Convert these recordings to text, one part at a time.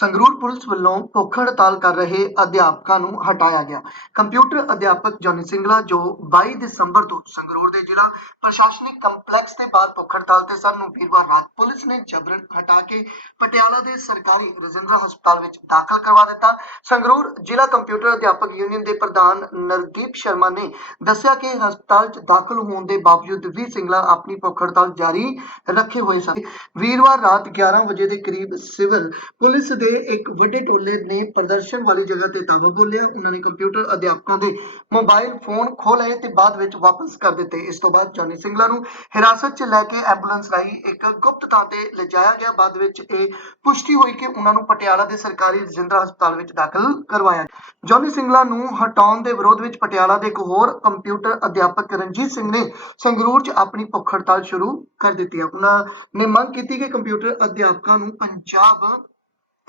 Sangrur police ਵੱਲੋਂ ਭੁੱਖ ਹੜਤਾਲ ਕਰ ਰਹੇ ਅਧਿਆਪਕਾਂ ਨੂੰ ਹਟਾਇਆ ਗਿਆ। ਕੰਪਿਊਟਰ ਅਧਿਆਪਕ ਜੌਨੀ ਸਿੰਗਲਾ, ਜੋ 22 ਦਸੰਬਰ ਤੋਂ ਸੰਗਰੂਰ ਦੇ ਜ਼ਿਲ੍ਹਾ ਪ੍ਰਸ਼ਾਸਨਿਕ ਕੰਪਲੈਕਸ ਦੇ ਬਾਹਰ ਭੁੱਖ ਹੜਤਾਲ ਤੇ ਸਨ, ਨੂੰ ਵੀਰਵਾਰ ਰਾਤ ਪੁਲਿਸ ਨੇ ਜਬਰਨ ਹਟਾ ਕੇ ਪਟਿਆਲਾ ਦੇ ਸਰਕਾਰੀ ਰਜਿੰਦਰਾ ਹਸਪਤਾਲ ਵਿੱਚ ਦਾਖਲ ਕਰਵਾ ਦਿੱਤਾ। ਸੰਗਰੂਰ ਜ਼ਿਲ੍ਹਾ ਕੰਪਿਊਟਰ ਅਧਿਆਪਕ ਯੂਨੀਅਨ ਦੇ ਪ੍ਰਧਾਨ ਨਰਦੀਪ ਸ਼ਰਮਾ ਨੇ ਦੱਸਿਆ ਕਿ ਹਸਪਤਾਲ 'ਚ ਦਾਖਲ ਹੋਣ ਦੇ ਬਾਵਜੂਦ ਵੀ ਸਿੰਗਲਾ ਆਪਣੀ ਭੁੱਖ ਹੜਤਾਲ ਜਾਰੀ ਰੱਖੇ ਹੋਏ ਸਨ। ਵੀਰਵਾਰ ਰਾਤ 11 ਵਜੇ ਦੇ ਕਰੀਬ ਸਿਵਲ ਪੁਲਿਸ ਦੇ ਇੱਕ ਵੱਡੇ ਟੋਲੇ ਨੇ ਪ੍ਰਦਰਸ਼ਨ ਵਾਲੀ ਜਗ੍ਹਾ ਤੇ ਤਾਬਾ ਬੋਲਿਆ। ਉਹਨਾਂ ਨੇ ਕੰਪਿਊਟਰ ਅਧਿਆਪਕਾਂ ਦੇ ਮੋਬਾਈਲ ਫੋਨ ਖੋਹ ਲਏ ਤੇ ਬਾਅਦ ਵਿੱਚ ਵਾਪਸ ਕਰ ਦਿੱਤੇ। ਇਸ ਤੋਂ ਬਾਅਦ ਜੌਨੀ ਸਿੰਗਲਾ ਨੂੰ ਹਿਰਾਸਤ 'ਚ ਲੈ ਕੇ ਐਂਬੂਲੈਂਸ ਰਾਹੀਂ ਇੱਕ ਗੁਪਤ ਥਾਂ ਤੇ ਲਿਜਾਇਆ ਗਿਆ। ਬਾਅਦ ਵਿੱਚ ਇਹ ਪੁਸ਼ਟੀ ਹੋਈ ਕਿ ਉਹਨਾਂ ਨੂੰ ਪਟਿਆਲਾ ਦੇ ਸਰਕਾਰੀ ਰਜਿੰਦਰਾ ਹਸਪਤਾਲ ਵਿੱਚ ਦਾਖਲ ਕਰਵਾਇਆ ਗਿਆ। ਜੌਨੀ ਸਿੰਗਲਾ ਨੂੰ ਹਟਾਉਣ ਦੇ ਵਿਰੋਧ ਵਿੱਚ ਪਟਿਆਲਾ ਦੇ ਇੱਕ ਹੋਰ ਕੰਪਿਊਟਰ ਅਧਿਆਪਕ ਰਣਜੀਤ ਸਿੰਘ ਨੇ ਸੰਗਰੂਰ 'ਚ ਆਪਣੀ ਭੁੱਖ ਹੜਤਾਲ ਸ਼ੁਰੂ ਕਰ ਦਿੱਤੀ। ਹੈ ਉਹਨਾਂ ਨੇ ਮੰਗ ਕੀਤੀ ਕਿ ਕੰਪਿਊਟਰ ਅਧਿਆਪਕਾਂ ਨੂੰ Punjab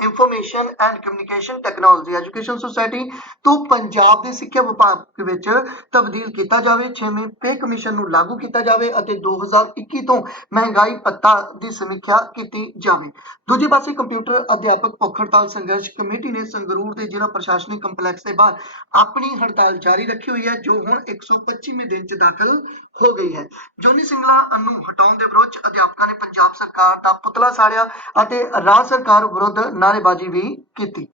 information and communication technology education society ਤੋਂ ਪੰਜਾਬ ਦੇ ਸਿੱਖਿਆ ਵਿਭਾਗ ਵਿੱਚ ਤਬਦੀਲ ਕੀਤਾ ਜਾਵੇ 6ਵੇਂ ਪੇ ਕਮਿਸ਼ਨ ਨੂੰ ਲਾਗੂ ਕੀਤਾ ਜਾਵੇ ਅਤੇ 2021 ਤੋਂ ਮਹਿੰਗਾਈ ਭੱਤਾ ਦੀ ਸਮੀਖਿਆ ਕੀਤੀ ਜਾਵੇ। ਦੂਜੇ ਪਾਸੇ ਕੰਪਿਊਟਰ ਅਧਿਆਪਕ ਭੁੱਖ ਹੜਤਾਲ ਸੰਘਰਸ਼ ਕਮੇਟੀ ਨੇ ਸੰਗਰੂਰ ਦੇ ਜ਼ਿਲ੍ਹਾ ਪ੍ਰਸ਼ਾਸਨਿਕ ਕੰਪਲੈਕਸ ਦੇ ਬਾਹਰ ਆਪਣੀ ਹੜਤਾਲ ਜਾਰੀ ਰੱਖੀ ਹੋਈ ਹੈ, ਜੋ ਹੁਣ 125ਵੇਂ ਦਿਨ 'ਚ ਦਾਖਲ ਹੋ ਗਈ ਹੈ। ਜੋਨੀ ਸਿੰਗਲਾ ਨੂੰ ਹਟਾਉਣ ਦੇ ਵਿਰੋਧ ਅਧਿਆਪਕਾਂ ਨੇ ਪੰਜਾਬ ਸਰਕਾਰ ਦਾ ਪੁਤਲਾ ਸਾੜਿਆ ਅਤੇ ਰਾਜ ਸਰਕਾਰ ਵਿਰੁੱਧ ਨਾਅਰੇਬਾਜ਼ੀ ਵੀ ਕੀਤੀ।